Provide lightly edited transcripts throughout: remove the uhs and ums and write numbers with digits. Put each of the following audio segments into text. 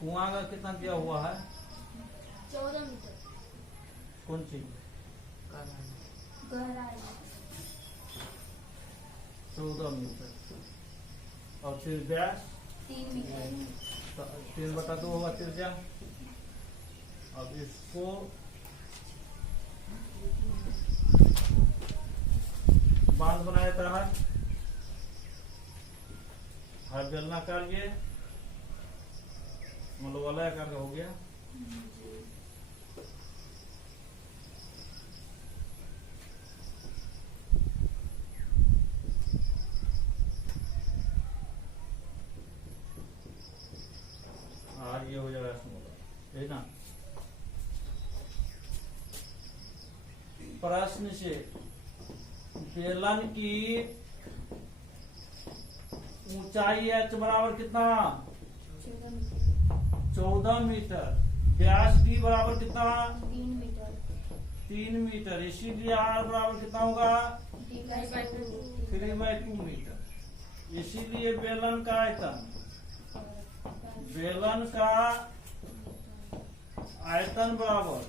कुआं का कितना दिया हुआ है? 14 मीटर। कौन चीज? गहराई 14 मीटर। और फिर व्यास 3 मीटर। 3/2 होगा त्रिज्या। अब इसको बांध बनाया जाता है। हर बेलनाकार ये मतलब वलय आकार का हो गया। और ये हो जाएगा स्मॉलर, है ना। प्रश्न से बेलन की ऊंचाई h बराबर कितना? 14 मीटर। व्यास d बराबर कितना? 3 मीटर। 3 मीटर। इसीलिए r बराबर कितना होगा? 3/2 मीटर। इसीलिए बेलन का आयतन बराबर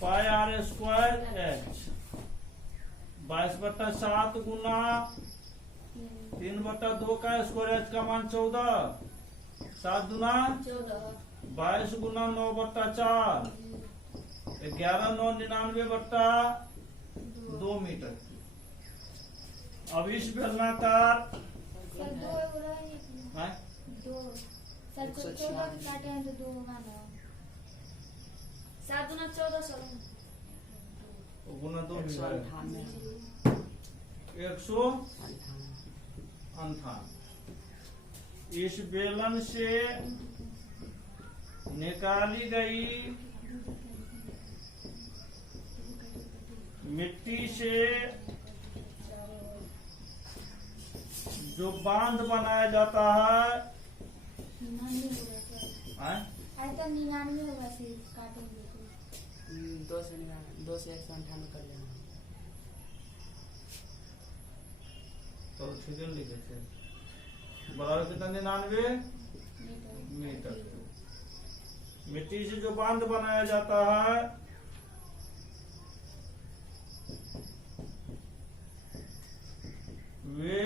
पाई r स्क्वायर h। 22/7 गुना 3/2 का स्क्वायर h का मान 14। 7 दूना 22 गुना 9/4 11 9 99/2 मीटर। अब इस बेलनाकार सर 2 हो रहा है। 2 सर 14 काटे हैं तो 2 होगा ना। 7 दूना 14 सर गुना 2 158। इस बेलन से निकाली गई मिट्टी से जो बांध बनाया जाता है, 99 होगा सर। आयतन 99 होगा सिर्फ काटेंगे तो। 2 से 198 कर लेना। तो ठीक है, लिखे थे बराबर कितना? 99 मीटर। मिट्टी से जो बांध बनाया जाता है वे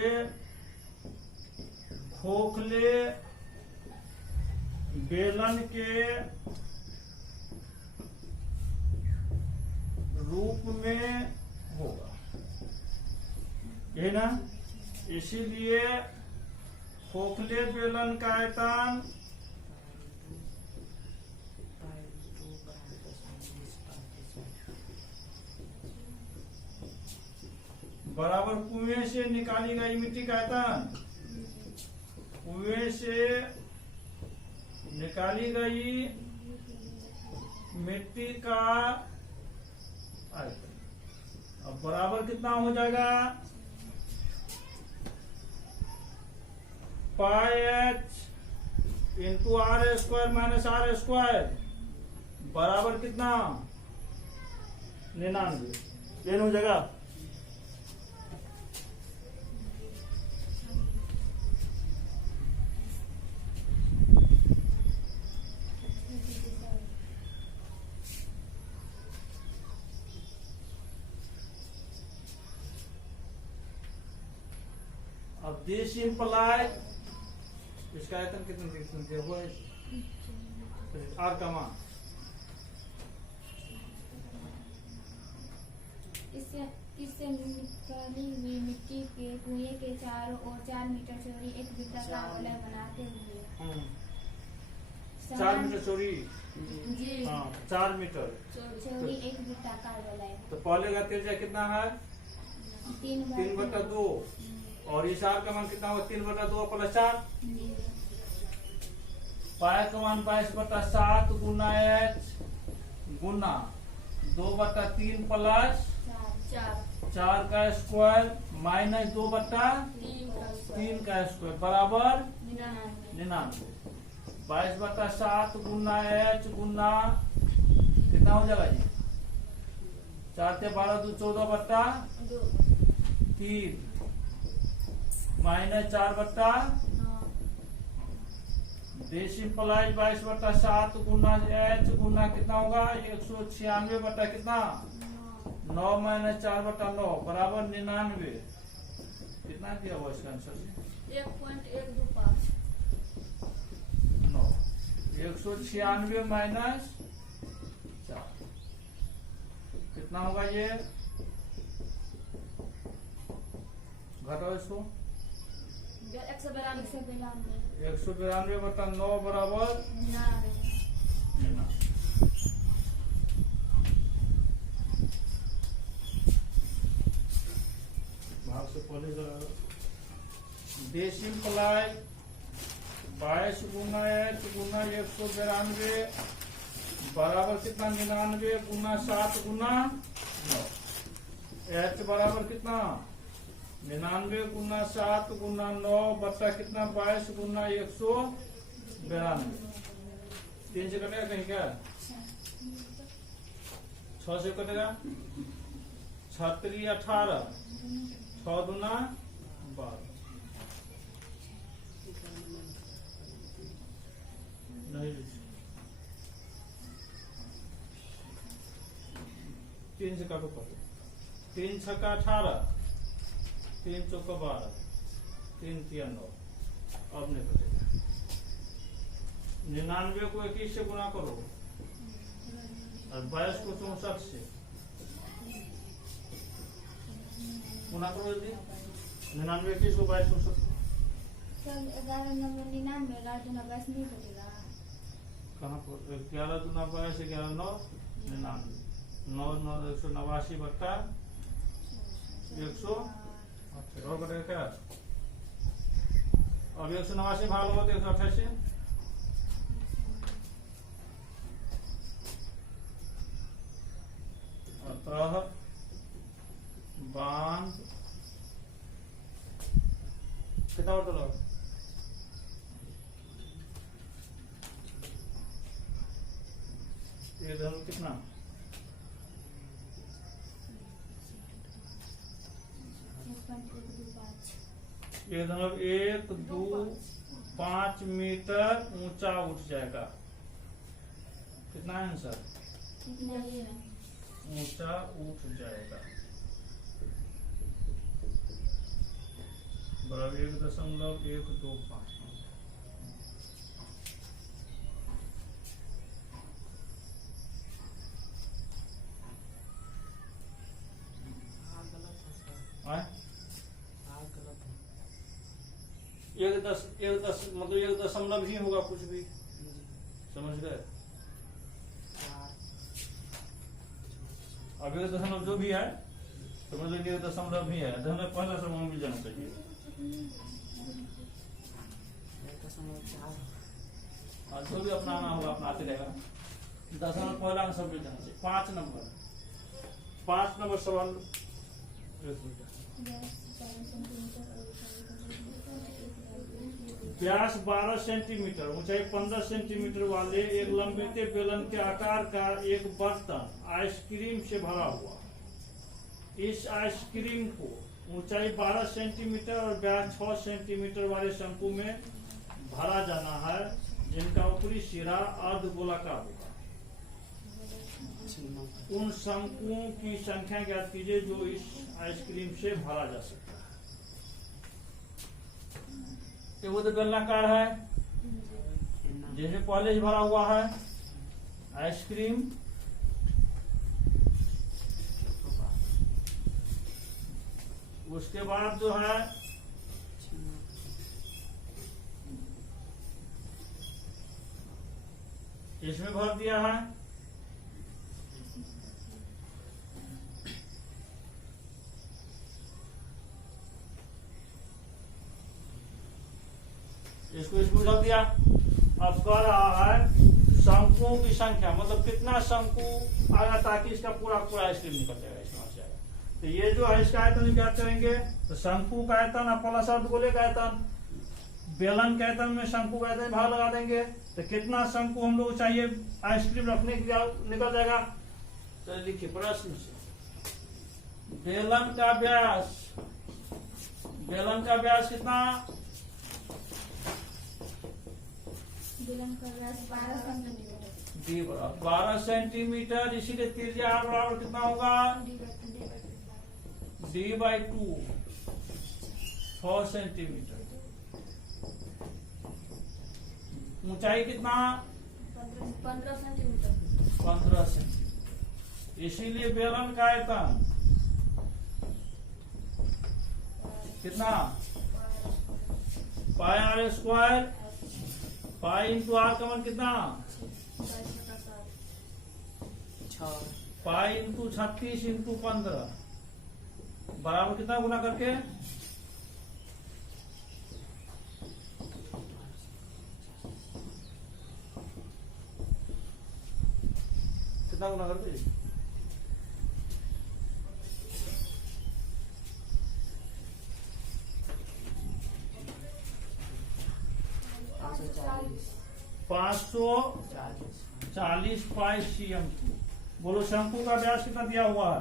खोखले बेलन के रूप में होगा, है ना। इसीलिए खोखले बेलन का आयतन बराबर कुएं से निकाली गई मिट्टी का आयतन, कुएं से निकाली गई मिट्टी का आयतन। अब बराबर कितना हो जाएगा? पाई h into r square minus r square बराबर कितना? 99। ये हो जाएगा। अब दिस इम्प्लाई इसका आयतन कितने वो आर का मान इससे निकाली हुई मिट्टी के कुएं के चारों ओर 4 मीटर चौड़ी एक वृत्ताकार वलय बनाते हुए 4 मीटर चौड़ी। जी हाँ 4 मीटर चौड़ी एक वृत्ताकार वलय। तो पहले का त्रिज्या कितना है? 3/2 और इस आर का मान कितना होगा? 3/2 + 4। पाई का मान 22/7 गुना h गुना 2/3 + 4 का स्क्वायर माइनस 2/3 का स्क्वायर बराबर 99। 22/7 गुना h गुना कितना हो जाएगा जी? 4 से 12 2 14/3 माइनस 4/2 डेसिमपलाइज 22/7 गुना एच गुना कितना होगा 196 बटा कितना 9 - 4/9 बराबर 99। कितना दिया हुआ इसका आंसर 1.125 9 196 माइनस 4 कितना होगा ये घटाओ इसको 192 बटा 9 बराबर 99। भाग से पहले डेसिमपलाई 22 गुना एच गुना 192 बराबर कितना 99 गुना 7 गुना 9। एच बराबर कितना 99 गुना 7 गुना 9 बटा कितना 22 गुना 192। 3 से कटेगा कहीं क्या 6 से कटेगा 6 3 18 6 दूना 12 नहीं 3 से काटो 3 छक्का 18 3 चौका 12 3 3 9 अब नहीं कटेगा 99 को 21 से गुना करो और 22 को 64 से गुना करो जल्दी 99 21 को 22 64 सर 11 नंबर 99 11 दूना 22 नहीं कटेगा कहाँ पर 11 दूना 22 11 9 99 9 9 189 बटा 100 और कटेगा क्या अब 189 भाग होगा तो 128 अतः बांध कितना होता है ये धर्म कितना 1.125 मीटर ऊंचा उठ जाएगा। कितना है आंसर ऊंचा उठ जाएगा बराबर 1.125। एक दस मतलब 1 ही होगा कुछ भी समझ गए। अब 1 जो भी है समझ लीजिए 1 ही है तो हमें पहला समूह मिल जाना चाहिए। जो भी अपना आना होगा अपना आते रहेगा 10 पहला आंसर मिल जाना चाहिए। 5 नंबर सवाल व्यास 12 सेंटीमीटर ऊंचाई 15 सेंटीमीटर वाले एक लंबे बेलन के आकार का एक बर्तन आइसक्रीम से भरा हुआ। इस आइसक्रीम को ऊंचाई 12 सेंटीमीटर और व्यास 6 सेंटीमीटर वाले शंकु में भरा जाना है जिनका ऊपरी सिरा अर्ध गोलाकार होगा। उन शंकुओं की संख्या ज्ञात कीजिए जो इस आइसक्रीम से भरा जा सकता है। वो तो बेलनाकार है जिसमें पहले ही भरा हुआ है आइसक्रीम। उसके बाद जो है इसमें भर दिया है। इसको इसमें रख दिया। अब कह रहा है शंकुओं की संख्या मतलब कितना शंकु आएगा ताकि इसका पूरा आइसक्रीम निकल जाएगा इसमें जाएगा। तो ये जो है इसका आयतन क्या करेंगे तो शंकु का आयतन प्लस अर्धगोले का आयतन बेलन के आयतन में शंकु का आयतन भाग लगा देंगे तो कितना शंकु हम लोग चाहिए आइसक्रीम रखने के लिए निकल जाएगा। तो लिखिए प्रश्न से बेलन का व्यास कितना बेलन का व्यास 12 सेंटीमीटर। डी बराबर 12 सेंटीमीटर, इसीलिए त्रिज्या आर बराबर कितना होगा? D/2 6 centimetre. ऊंचाई कितना? 15 सेंटीमीटर। 15 सेंटीमीटर। इसीलिए बेलन का आयतन कितना? Pi R square, pi into R का मान कितना? 6 पाई इंटू 36 इंटू 15 बराबर कितना गुना करके? कितना गुना करके? 540 पाई cm। बोलो शंकु का व्यास कितना दिया हुआ है?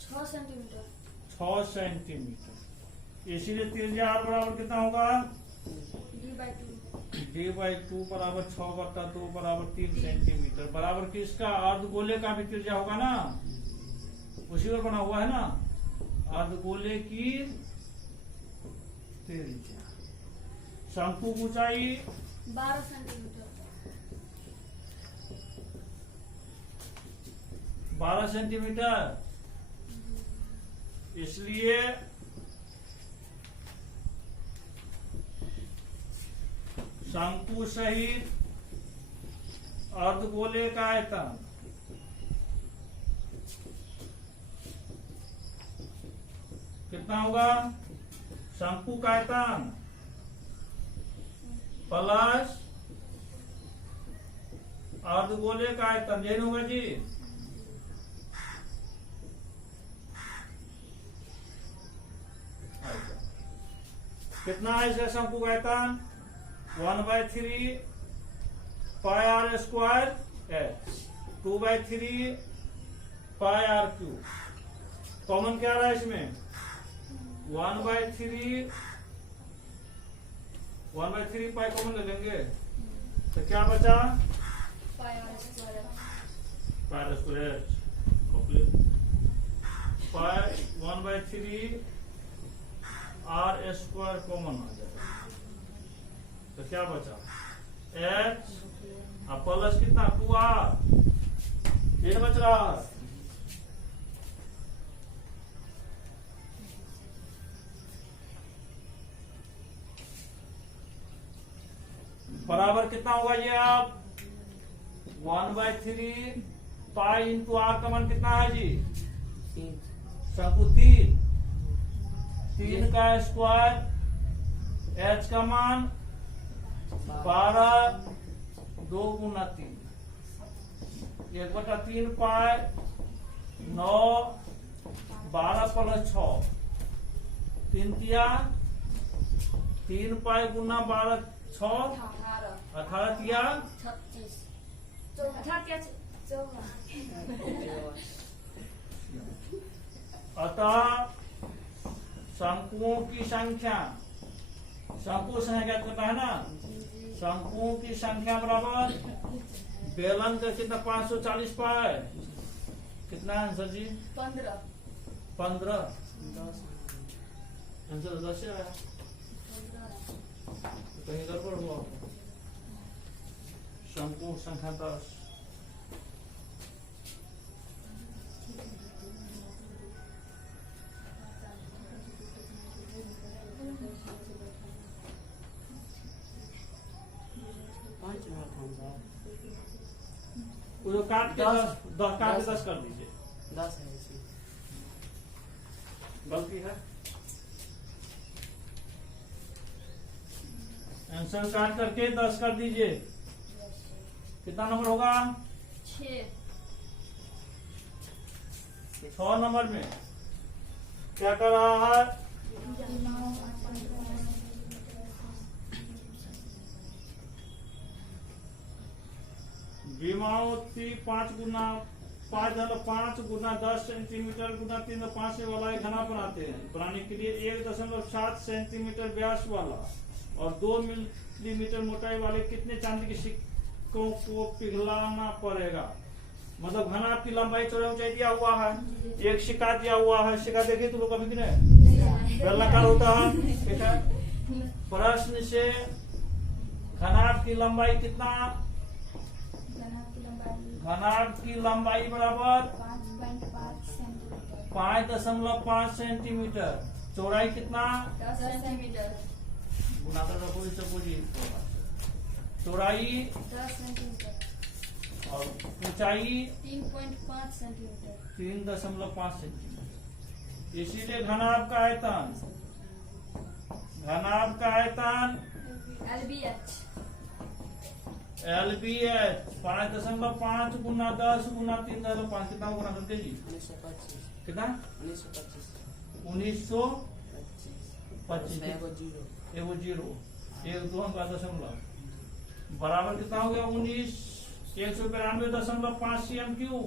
6 सेंटीमीटर। 6 सेंटीमीटर। इसीलिए त्रिज्या आर बराबर कितना होगा? D/2 बराबर 6/2 बराबर 3 सेंटीमीटर। बराबर किसका? अर्धगोले का भी त्रिज्या होगा ना, उसी पर बना हुआ है ना। अर्धगोले की त्रिज्या। शंकु की ऊंचाई 12 सेंटीमीटर। 12 सेंटीमीटर। इसलिए शंकु सहित अर्धगोले का आयतन कितना होगा? शंकु का आयतन प्लस अर्धगोले का आयतन, जैन होगा जी। कितना है इसका शंकु का आयतन? 1/3 pi R square H, 2/3 pi R cube. Common क्या रहा है इसमें? 1/3 पाई कॉमन ले लेंगे तो क्या बचा? Pi R square. Pi square pi 1/3 R square common आ जाएगा तो क्या बचा? एच प्लस कितना? 2r। ये बच रहा है। बराबर कितना होगा ये? आप 1/3 पाई इंटू आर का मान कितना है जी? 3 शंकु 3 का स्क्वायर, एच का मान 12, 2 गुना 3, 1/3 पाई 9, 12 प्लस 6 3 तिया 3 पाई गुना 12 6 18 तिया 36 अतः शंकुओं की संख्या, शंकु संख्या कितना है ना, शंकुओं की संख्या बराबर बेलन का कितना? 540 पाए। कितना है आंसर जी? 15। 15 10 आंसर 10 है। कहीं गड़बड़ हुआ? शंकु संख्या 10। वो जो काट के 10 काट के 10 कर दीजिए। 10 है इसमें। गलती है। आंसर काट करके 10 कर दीजिए। कितना नंबर होगा? 6 नंबर में क्या कर रहा है? विमावती 5 गुना 10 सेंटीमीटर गुना 3 5 वाला एक घना बनाते हैं। बनाने के लिए 1.7 सेंटीमीटर व्यास वाला और 2 मिलीमीटर मोटाई वाले कितने चांदी के सिक्कों को पिघलाना पड़ेगा? मतलब घनाभ की लंबाई चौड़ाई ऊंचाई दिया हुआ है, एक सिक्का दिया हुआ है। सिक्का देखे तुम लोग कभी कि नहीं? बेलनाकार होता है, ठीक है। प्रश्न से घनाभ की लंबाई कितना? घनाभ की लंबाई बराबर 5.5 सेंटीमीटर। चौड़ाई कितना? 10 सेंटीमीटर। गुणाकर रखो इससे पूछिए। चौड़ाई 10 सेंटीमीटर और ऊंचाई 3.5 सेंटीमीटर। 3.5 सेंटीमीटर। इसीलिए घनाभ का आयतन LBH 5.5 गुना 10 गुना 3.5 कितना गुना करते जी? 1925। कितना? 1925। 1925। एगो जीरो। एगो जीरो, एक दो का दशमलव बराबर कितना हो गया? 192.5 cm3।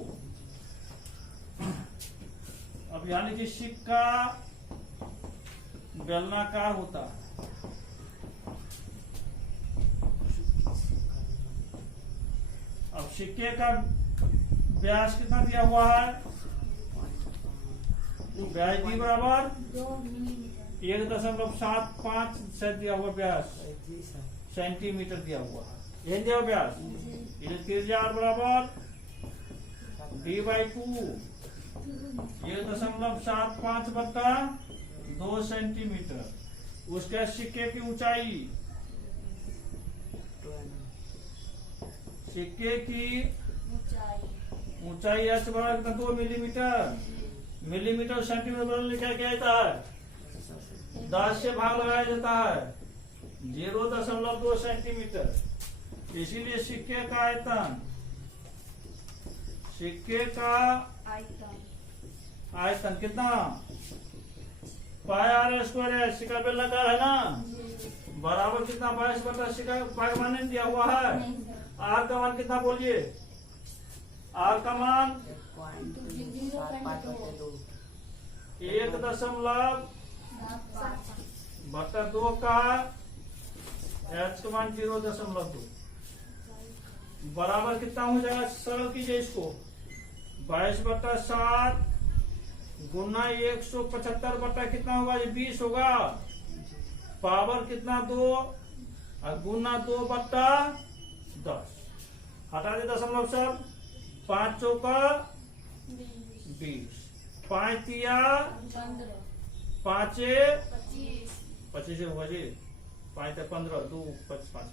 अब यानी कि सिक्का बेलनाकार होता है। अब सिक्के का व्यास कितना दिया हुआ है? व्यास डी बराबर 2 मिलीमीटर। 1.75 से दिया हुआ व्यास सेंटीमीटर दिया हुआ है। यही दिया हुआ व्यास। त्रिज्या बराबर d/2 1.75 बटा 2 सेंटीमीटर। उसके सिक्के की ऊंचाई, सिक्के की ऊंचाई h बराबर 2 मिलीमीटर। मिलीमीटर सेंटीमीटर बदलने क्या क्या आता है? 10 से भाग लगाया जाता है। 0.2 सेंटीमीटर। इसीलिए सिक्के का आयतन, सिक्के का आयतन कितना? πr² है। सिक्का बेलनाकार है ना, बराबर कितना? 22 बटा सिक्का पाई का मान दिया हुआ है। आर का मान कितना बोलिए? आर का मान 1.2 बटा 2 का एच का मान 0.2 बराबर कितना हो जाएगा? सरल कीजिए इसको। 22 बटा 7 गुना 175 बटा कितना होगा? ये 20 होगा। पावर कितना? 2 और गुना 2 बटा 10। हटा दे दशमलव सब। 5 चौका 20, 5 तिया 5 25 होगा जी। 5 15 2 5 5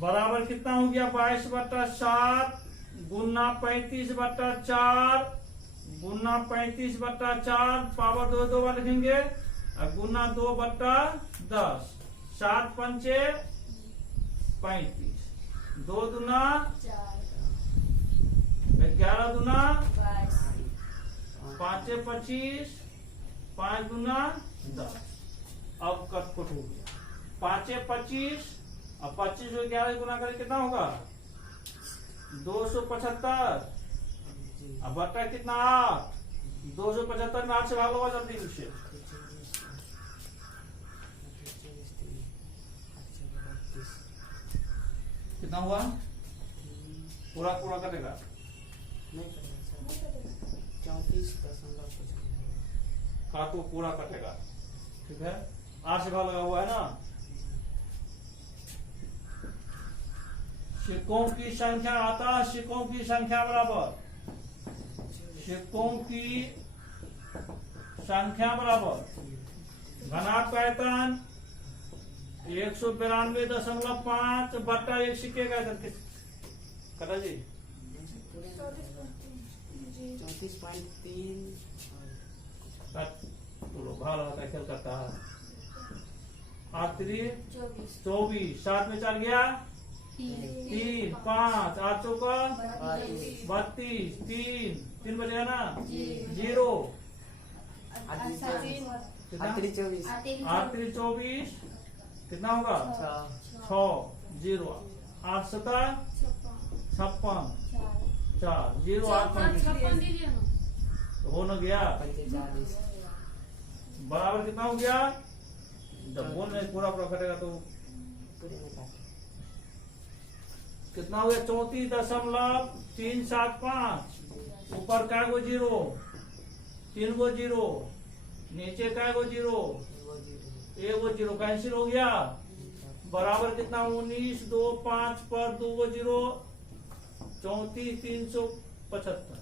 बराबर कितना हो गया? 22 बटा 7 गुना 35 बटा 4 गुना 35 बटा 4 पावर 2 बार लिखेंगे और गुना 2 बटा 10। 7 पंचे 35, 2 दूना 11 दूना 5 25, 5 दूना 10। अब कटपुट हो गया। 5 25 और 25 और 11 गुना करें कितना होगा? 275 अब बटा कितना? 8। 275 में 8 से भाग लो जल्दी उससे। कितना हुआ? पूरा पूरा कटेगा? 34.5 का तो पूरा कटेगा, ठीक है। 8 से भाग लगा हुआ है ना। सिक्कों की संख्या आता है। सिक्कों की संख्या बराबर, सिक्कों की संख्या बराबर घनाभ का आयतन 192.5 बटा 1 सिक्के का आयतन। कटा जी 34.3 भाग लगा खेल करता है। 8 3 24, 7 में 4 गया 3 5, 8 चौका 32, 3 बजेगा ना 0। 8 24 कितना होगा? 6 0 8 7 56 4 0 8 हो न गया। बराबर कितना हो गया? जब बोल रहे पूरा पूरा कटेगा तो पूरे में काटे। कितना हो गया? 34.375। ऊपर काय गो जीरो? 3 गो जीरो। नीचे काय गो जीरो? वो जीरो। 1 गो जीरो कैंसिल हो गया। बराबर कितना? 19 2 5 पर 2 गो जीरो 34,375।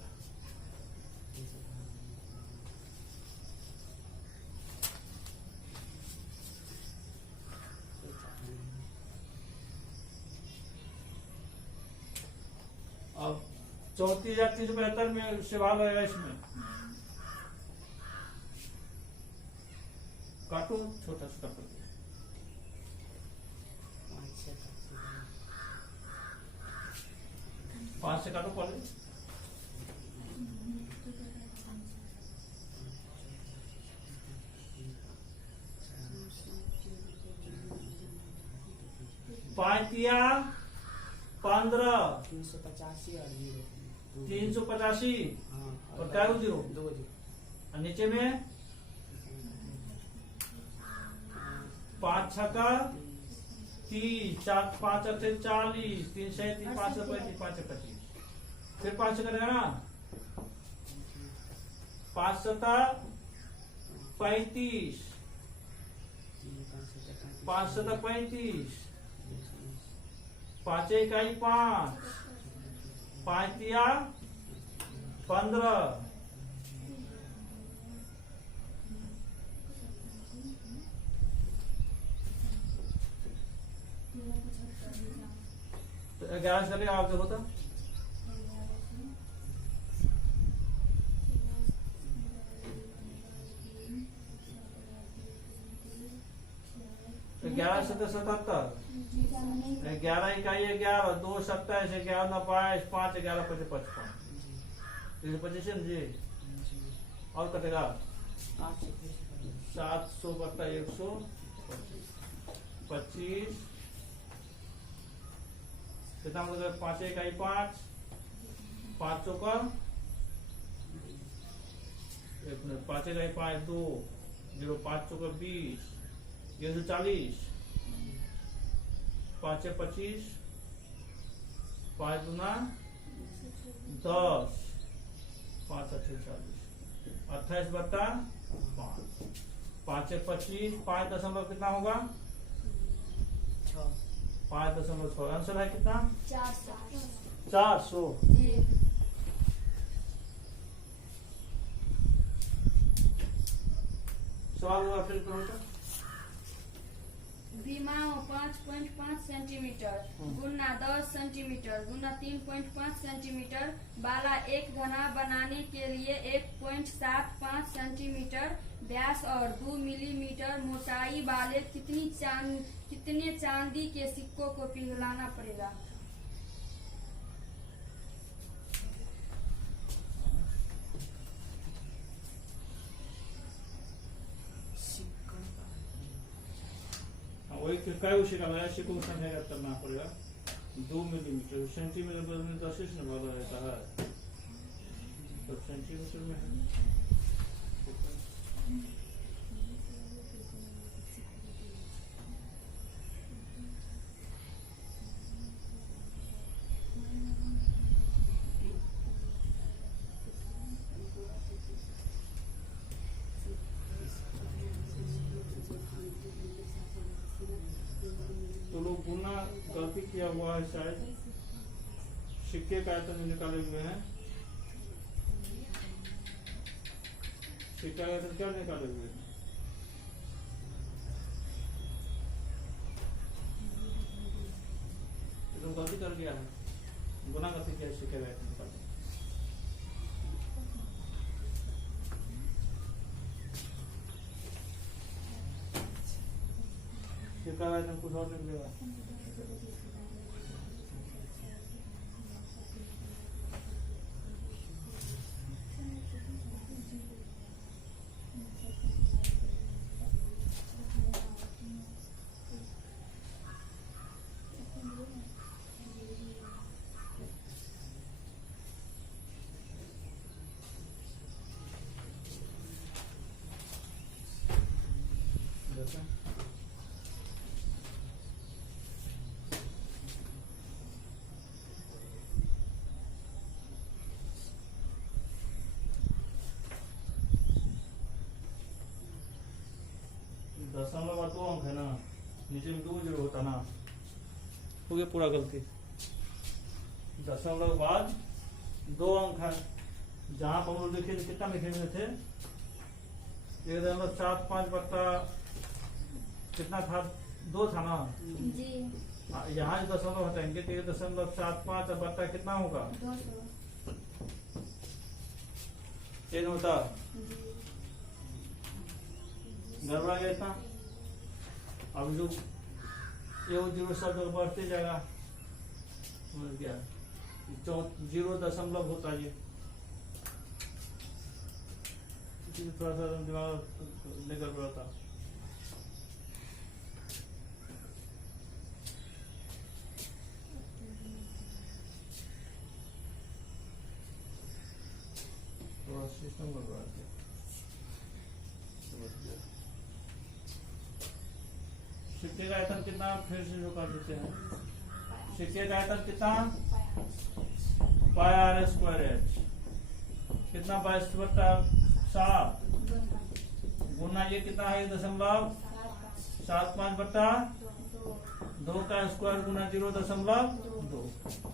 अब 34,375 में से भाग आएगा इसमें। काटो छोटा छोटा करके। 5 से काटो पहले। पाँतिया 15 385 और जीरो। 385 हाँ और क्या हो जीरो? 2 जीरो। और नीचे में 5 छक्का 30 4 5 अठे 40 3 से 3 5 से 5 से 25 फिर 5 से करेगा ना 5 सता 35 5 सता 35 5 इकाई 5 5 तिया 15 11 से चलेगा। आप देखो तो 11 से 77 11 इकाई 11 2 27 11 9 22 5 11 25 55 25 जी। और कटेगा 700 बटा 125 कितना मतलब 5 इकाई 5 5 का 5 इकाई 5 2 0 5 का 20 ये 40 5 25 5 दूना 10 5 8 40 28 बटा 5 5 25 5 कितना होगा 5.6 आंसर है कितना 400। सवाल हुआ फिर करो तो विमाओं 5.5 सेंटीमीटर गुना 10 सेंटीमीटर गुना 3.5 सेंटीमीटर वाला एक घना बनाने के लिए 1.75 सेंटीमीटर व्यास और 2 मिलीमीटर मोटाई वाले कितने चांदी के सिक्कों को पिघलाना पड़ेगा? वही काय उसी का मैं सिक्कों को संख्या करना पड़ेगा 2 मिलीमीटर सेंटीमीटर में 10 से भागा रहता है तो सेंटीमीटर में है। तो लोग गुना गलती किया हुआ है शायद सिक्के का आयतन निकाले हुए हैं। सिक्के का आयतन क्या निकाले हुए हैं? तुम गलती कर दिया है गुना गलती किया सिक्के का आयतन निकाले। सिक्का का आयतन कुछ और निकलेगा। देखो दशमलव बाद 2 अंक है ना, नीचे में 2 जीरो होता ना, हो गया पूरा गलती। दशमलव बाद 2 अंक है, जहां पर हम लोग लिखे थे कितना लिखे हुए थे, 1.75 बट्टा कितना था, 2 था ना। जी यहाँ दशमलव हटाएंगे तो 1.75 बट्टा कितना होगा, 200 ये होता। जी गड़बड़ा गया था। अब जो ये जीरो शब्द बढ़ते जाएगा, समझ गया, 0 होता ये, इसलिए थोड़ा सा दिमाग नहीं गड़बड़ा था। थोड़ा सिस्टम गड़बड़ा था। सिक्के का आयतन कितना, फिर से जो कर देते हैं, सिक्के का आयतन कितना, पाई आर स्क्वायर एच कितना, 22/7 गुना ये कितना है, 1.75 बट्टा 2 का स्क्वायर गुना 0.2,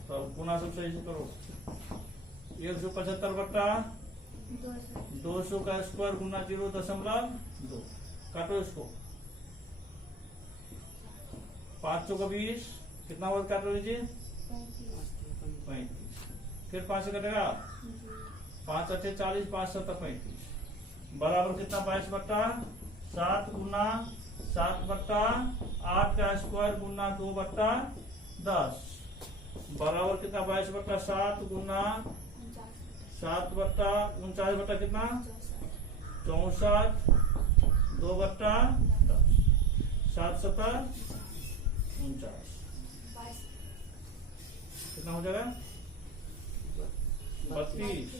तो गुना सब सही से करो। 175 बट्टा 200 का स्क्वायर गुना 0.2, काटो इसको, 5 का 20 कितना वर्ग काट लीजिए, 35, फिर 5 से कटेगा, 5 8 40, 5 7 35 बराबर कितना, 22/7 गुना 7/8 का स्क्वायर गुना 2/10 बराबर कितना, 22/7 गुना 7/49 कितना, 64 2/10 7 7 49 कितना हो जाएगा, 32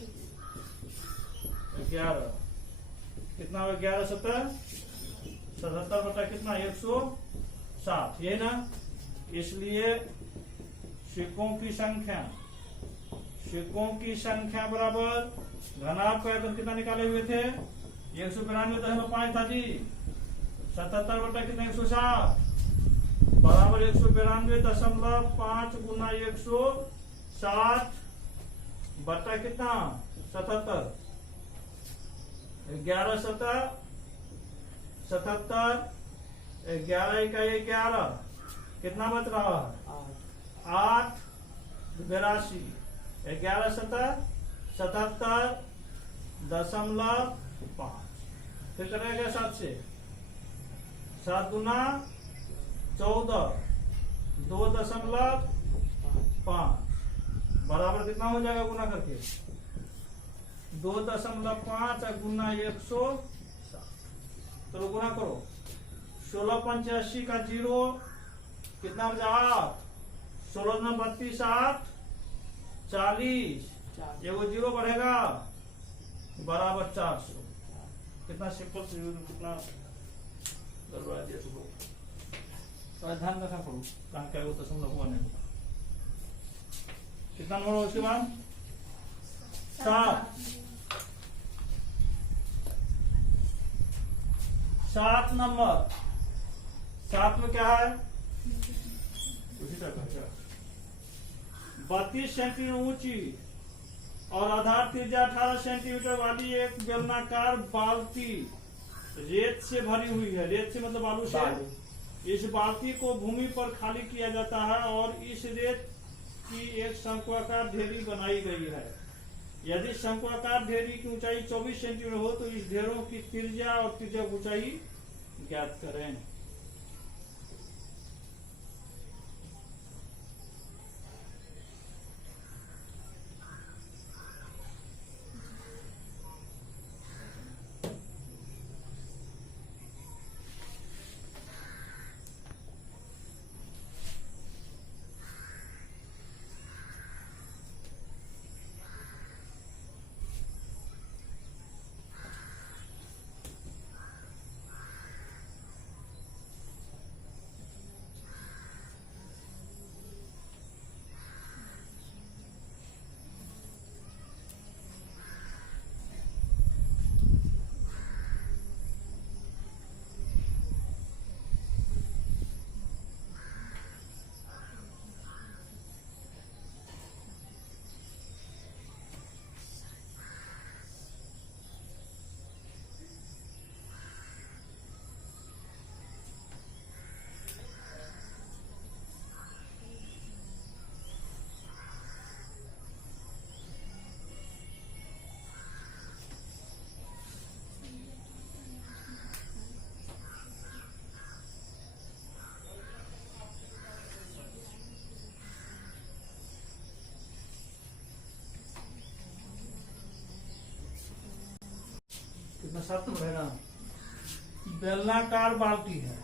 11 कितना होगा, 11 7 77 बटा कितना, 160, यही ना। इसलिए सिक्कों की संख्या बराबर घनाभ का आयतन कितना निकाले हुए थे, 192.5 था जी, 77 बटा कितना, 160 बराबर 192.5 गुना 160 बटा कितना, 77, 11 7 77, 11 का 11 कितना बच रहा है, 8 82, 11 7 77.5, फिर करेगा 7 से, 7 गुना 14 2.5 बराबर कितना हो जाएगा, गुना करके 2.5 गुना 160, चलो गुना करो, 16 85 का 0 कितना बचा, 8, 16 32 8 40, ये वो 0 बढ़ेगा बराबर 400। कितना सिंपल से कितना गड़बड़ा दिया तुमको, तो ध्यान रखा करो, कहाँ क्या वो दशमलव हुआ नहीं होगा। कितना नंबर हो उसके बाद, 7 नंबर, 7 में क्या है, उसी तरह 32 सेंटीमीटर ऊंची और आधार त्रिज्या 18 सेंटीमीटर वाली एक बेलनाकार बाल्टी रेत से भरी हुई है, रेत से मतलब बालू से। इस बाल्टी को भूमि पर खाली किया जाता है और इस रेत की एक शंक्वाकार ढेरी बनाई गई है। यदि शंक्वाकार ढेरी की ऊंचाई 24 सेंटीमीटर हो तो इस ढेरों की त्रिज्या और त्रिज्या ऊंचाई ज्ञात करें। साथ में रहेगा। बेलनाकार बाल्टी है,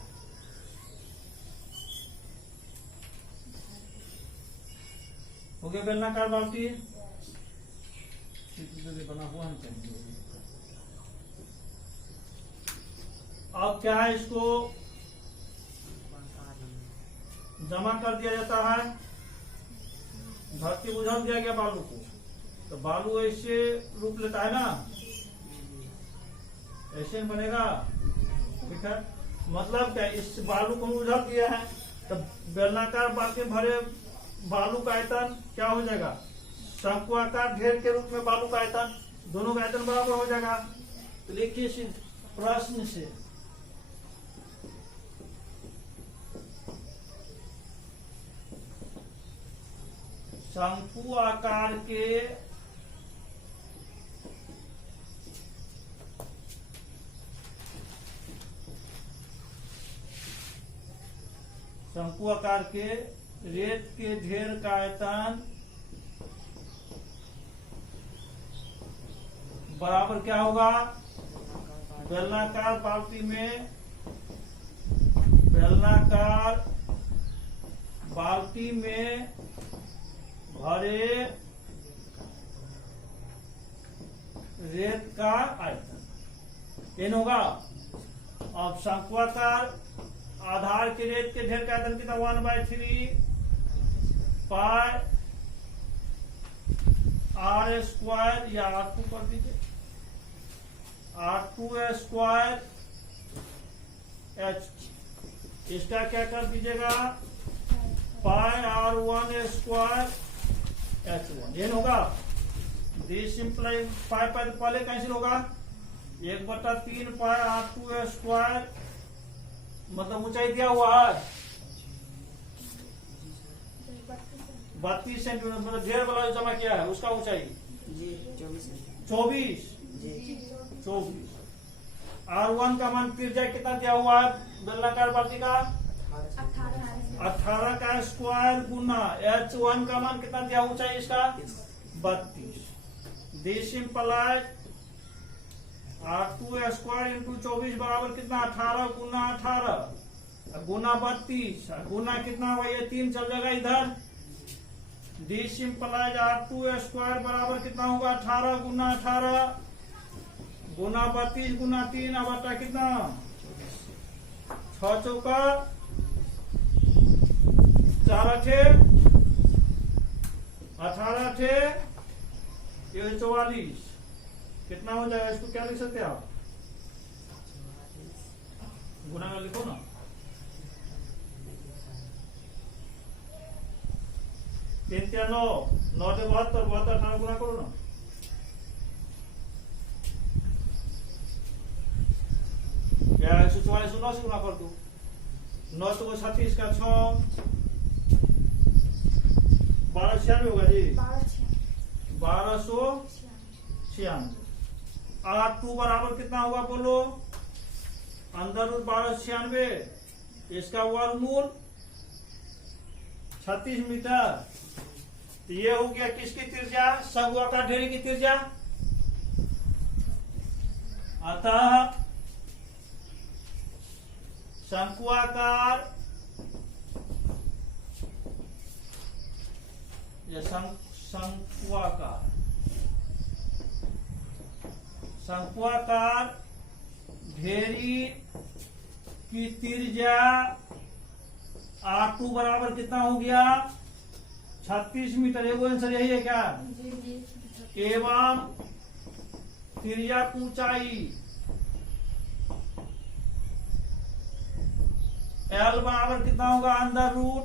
हो गया बेलनाकार बाल्टी, बना हुआ है। अब क्या है, इसको जमा कर दिया जाता है, धरती उझल दिया गया बालू को, तो बालू ऐसे रूप लेता है ना, ऐसे बनेगा। ठीक है, मतलब क्या, इस बालू को उझल दिया है तो बेलनाकार बाल्टी भरे बालू का आयतन क्या हो जाएगा, शंकुआकार ढेर के रूप में बालू का आयतन, दोनों का आयतन बराबर हो जाएगा। तो लिखिए इस प्रश्न से शंकु आकार के रेत के ढेर का आयतन बराबर क्या होगा, बेलनाकार बाल्टी में भरे रेत का आयतन एन होगा। अब शंकुआकार आधार के रेत के ढेर का आयतन कितना, 1/3 पाई r स्क्वायर, या r2 कर दीजिए, r2 स्क्वायर h, इसका क्या कर दीजिएगा, पाई r1 स्क्वायर h1, ये होगा। दिस सिंप्लाई पाई पाई पहले कैंसिल होगा, 1/3 पाई r2 स्क्वायर, मतलब ऊंचाई दिया हुआ है 32 सेंटीमीटर, मतलब ढेर वाला जो जमा किया है उसका ऊंचाई 24। R1 का मान त्रिज्या कितना दिया हुआ है बेलनाकार बाल्टी का, 18 का स्क्वायर गुना H1 का मान कितना दिया, ऊंचाई इसका 32। This implies R2 square into 24 बराबर कितना, 18 गुना 18 गुना 32, गुना कितना हुआ, ये 3 चल जाएगा इधर। दिस इंप्लाइज R2 स्क्वायर बराबर कितना होगा, 18 गुना 18 गुना 32 गुना 3 बटा कितना, 6 चौका 4 अठे 18 अठे 44, कितना हो जाएगा, इसको क्या लिख सकते हैं आप, गुना में लिखो ना, 3 3 9 9 से 72 72 18 गुना करो ना, क्या 144 9 से गुना कर दो, 9 तो 36 का 6 1296 होगा जी, 1296। R2 बराबर कितना होगा बोलो, अंदर रूट 1296, इसका वर्गमूल 36 मीटर। तो ये हो गया किसकी त्रिज्या, शंकुआकार ढेरी की त्रिज्या। अतः शंकुआकार शंकुआकार ढेरी की त्रिज्या R2 बराबर कितना हो गया, 36 मीटर। एगो आंसर यही है क्या, एवं त्रिज्या की ऊंचाई L बराबर कितना होगा, अंदर root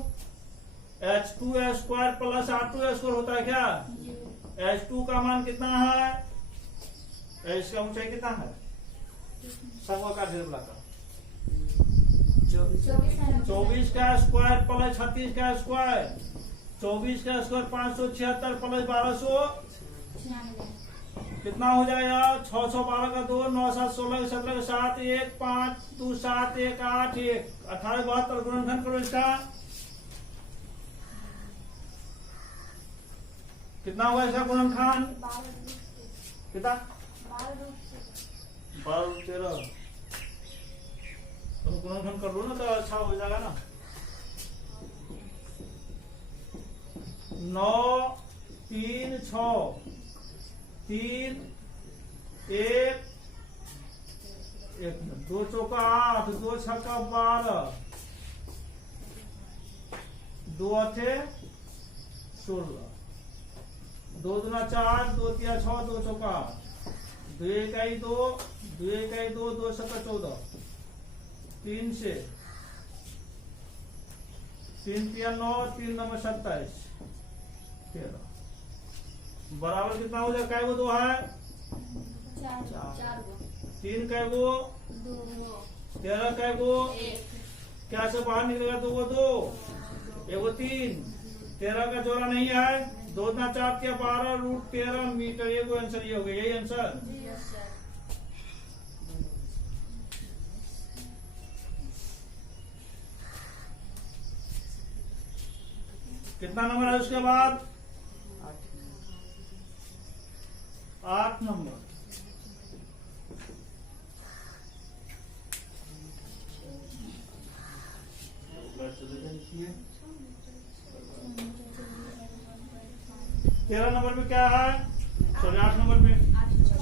H2 square plus R2 square होता है क्या, H2 का मान कितना है, इसका ऊंचाई कितना है, शंकुआकार ढेर वाला का 24 का स्क्वायर प्लस 36 का स्क्वायर, 24 का स्क्वायर 576 प्लस 1200 कितना हो जाएगा, 612 का 2 9 7 16 17 7 1 5 2 7 1 8 1 18 72 गुणनखंड करो इसका, कितना हुआ इसका गुणनखंड, कितना 12 13 तो गुणनखंड कर लो ना तो अच्छा हो जाएगा ना। 9 3 6 3 1 2 चौका 8 2 छक्का 12 2 8 16 2 दूना 4 2 3 6 2 चौका 2 इकाई 2 2 इकाई 2 2 छक्का 14 3 से 3 3 9 3 9 27 13 बराबर कितना हो जाएगा? कै गो 2 है? 4 गो 3 कै गो 2 13 कै गो 1 क्या से बाहर निकलेगा? 2 गो 2 एगो 3 13 का जोड़ा नहीं है। 2 दूना 4 क्या 12 रूट 13 मीटर। ये कोई आंसर ये हो गया, यही आंसर। Yes sir. कितना नंबर है उसके बाद? 8 नंबर। तेरह नंबर पे क्या है? सॉरी 8 नंबर पे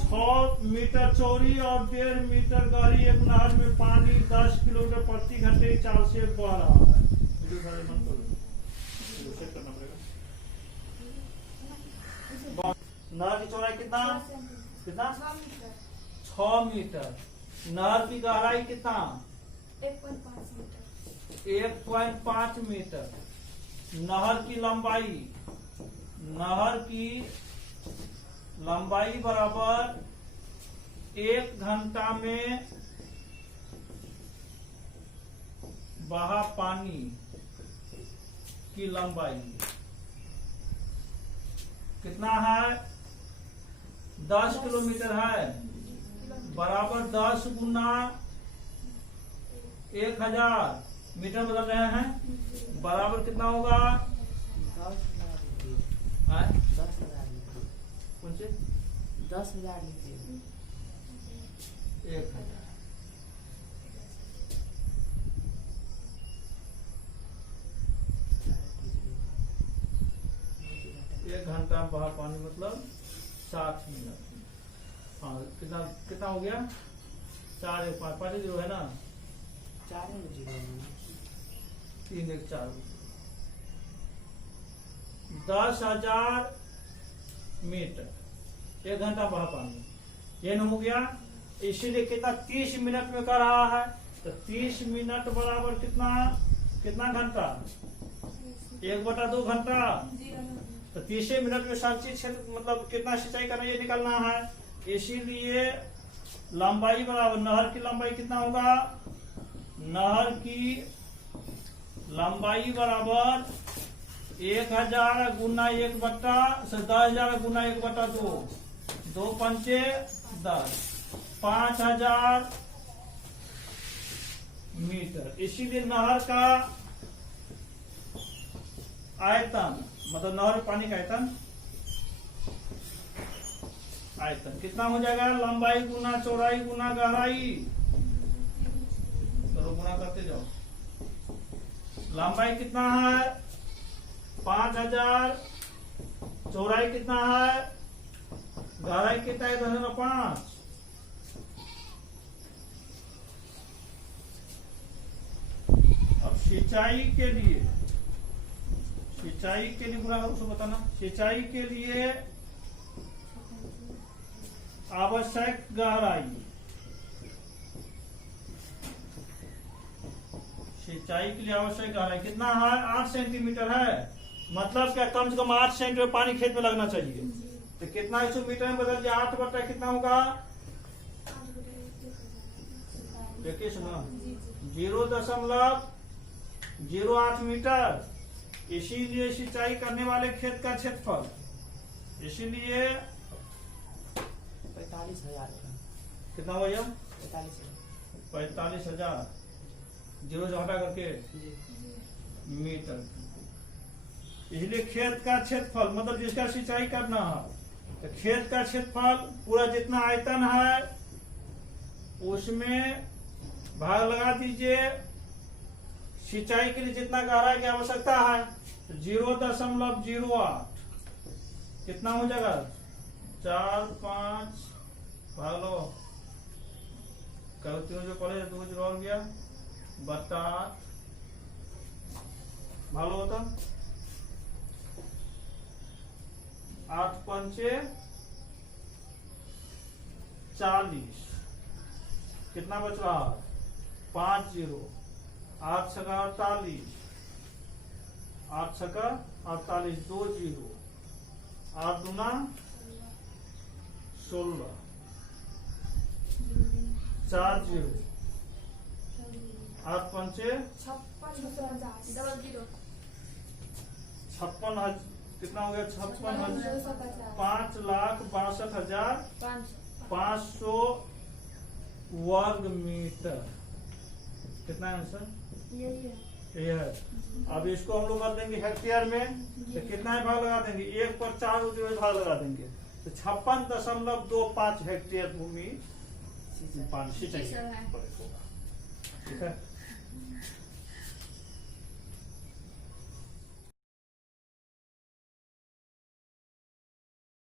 6 मीटर चौड़ी और 1.5 मीटर गहरी एक नहर में पानी 10 किलोमीटर प्रति घंटे की चाल से बह रहा है। वीडियो सारे बंद कर दो, सेट करना पड़ेगा। नहर की चौड़ाई कितना कितना? 6 मीटर। नहर की गहराई कितना? 1.5 मीटर। नहर की लंबाई बराबर 1 घंटा में बहा पानी की लंबाई कितना है? 10 किलोमीटर है। बराबर 10 गुना 1000 मीटर बदल रहे हैं। बराबर कितना होगा? 10,000 कौन से? 10,000 लीजिए। 1000। एक घंटा में बाहर पानी मतलब 60 मिनट। हाँ कितना कितना हो गया? 4 1 5 5 0 है ना? 4 0 3 1 4 10,000 मीटर 1 घंटा बहा पानी। ये न हो गया। इसीलिए कितना 30 मिनट में कर रहा है तो 30 मिनट बराबर कितना कितना घंटा? 1/2 घंटा। तो 30 मिनट में संचित क्षेत्र मतलब कितना सिंचाई करना ये निकलना है। इसीलिए लंबाई बराबर नहर की लंबाई कितना होगा? नहर की लंबाई बराबर 1000 गुना 10,000 गुना 1/2 2 पंचे 10 5000 मीटर। इसीलिए नहर का आयतन मतलब नहर पानी का आयतन कितना हो जाएगा? लंबाई गुना चौड़ाई गुना गहराई। चलो गुना करते जाओ। लंबाई कितना है? 5000। चौड़ाई कितना है? गहराई कितना है? 10,500। अब सिंचाई के लिए पूरा उसको बताना। सिंचाई के लिए आवश्यक गहराई कितना है? 8 सेंटीमीटर है। मतलब क्या कम से कम 8 सेंटीमीटर पानी खेत में लगना चाहिए। तो कितना 100 मीटर में बदल दिया? 8 बटा कितना होगा? देखिए सुना 0.08 मीटर। इसीलिए सिंचाई करने वाले खेत का क्षेत्रफल 45,000 कितना हो गया? 45,000 0 से हटा करके जी। मीटर। इसलिए खेत का क्षेत्रफल मतलब जिसका सिंचाई करना है तो खेत का क्षेत्रफल पूरा जितना आयतन है उसमें भाग लगा दीजिए सिंचाई के लिए जितना गहराई की आवश्यकता है 0.08 कितना हो जाएगा 4 5 भाग लो तीनों जो पड़े 2 0 और गया बटा 8 भाग लो होता 8 पंचे 40 कितना बच रहा 5 0 8 छका 48 8 छका 48 2 0 8 दूना 16 4 0 8 पंचे 56 कितना हो गया 5,62,500 वर्ग मीटर कितना है सर यही है ये है। अब इसको हम लोग कर देंगे हेक्टेयर में तो कितना भाग लगा देंगे 1 पर 4 भाग लगा देंगे तो 56.25 हेक्टेयर भूमि पानी सिंचाई जी सर है। होगा ठीक है।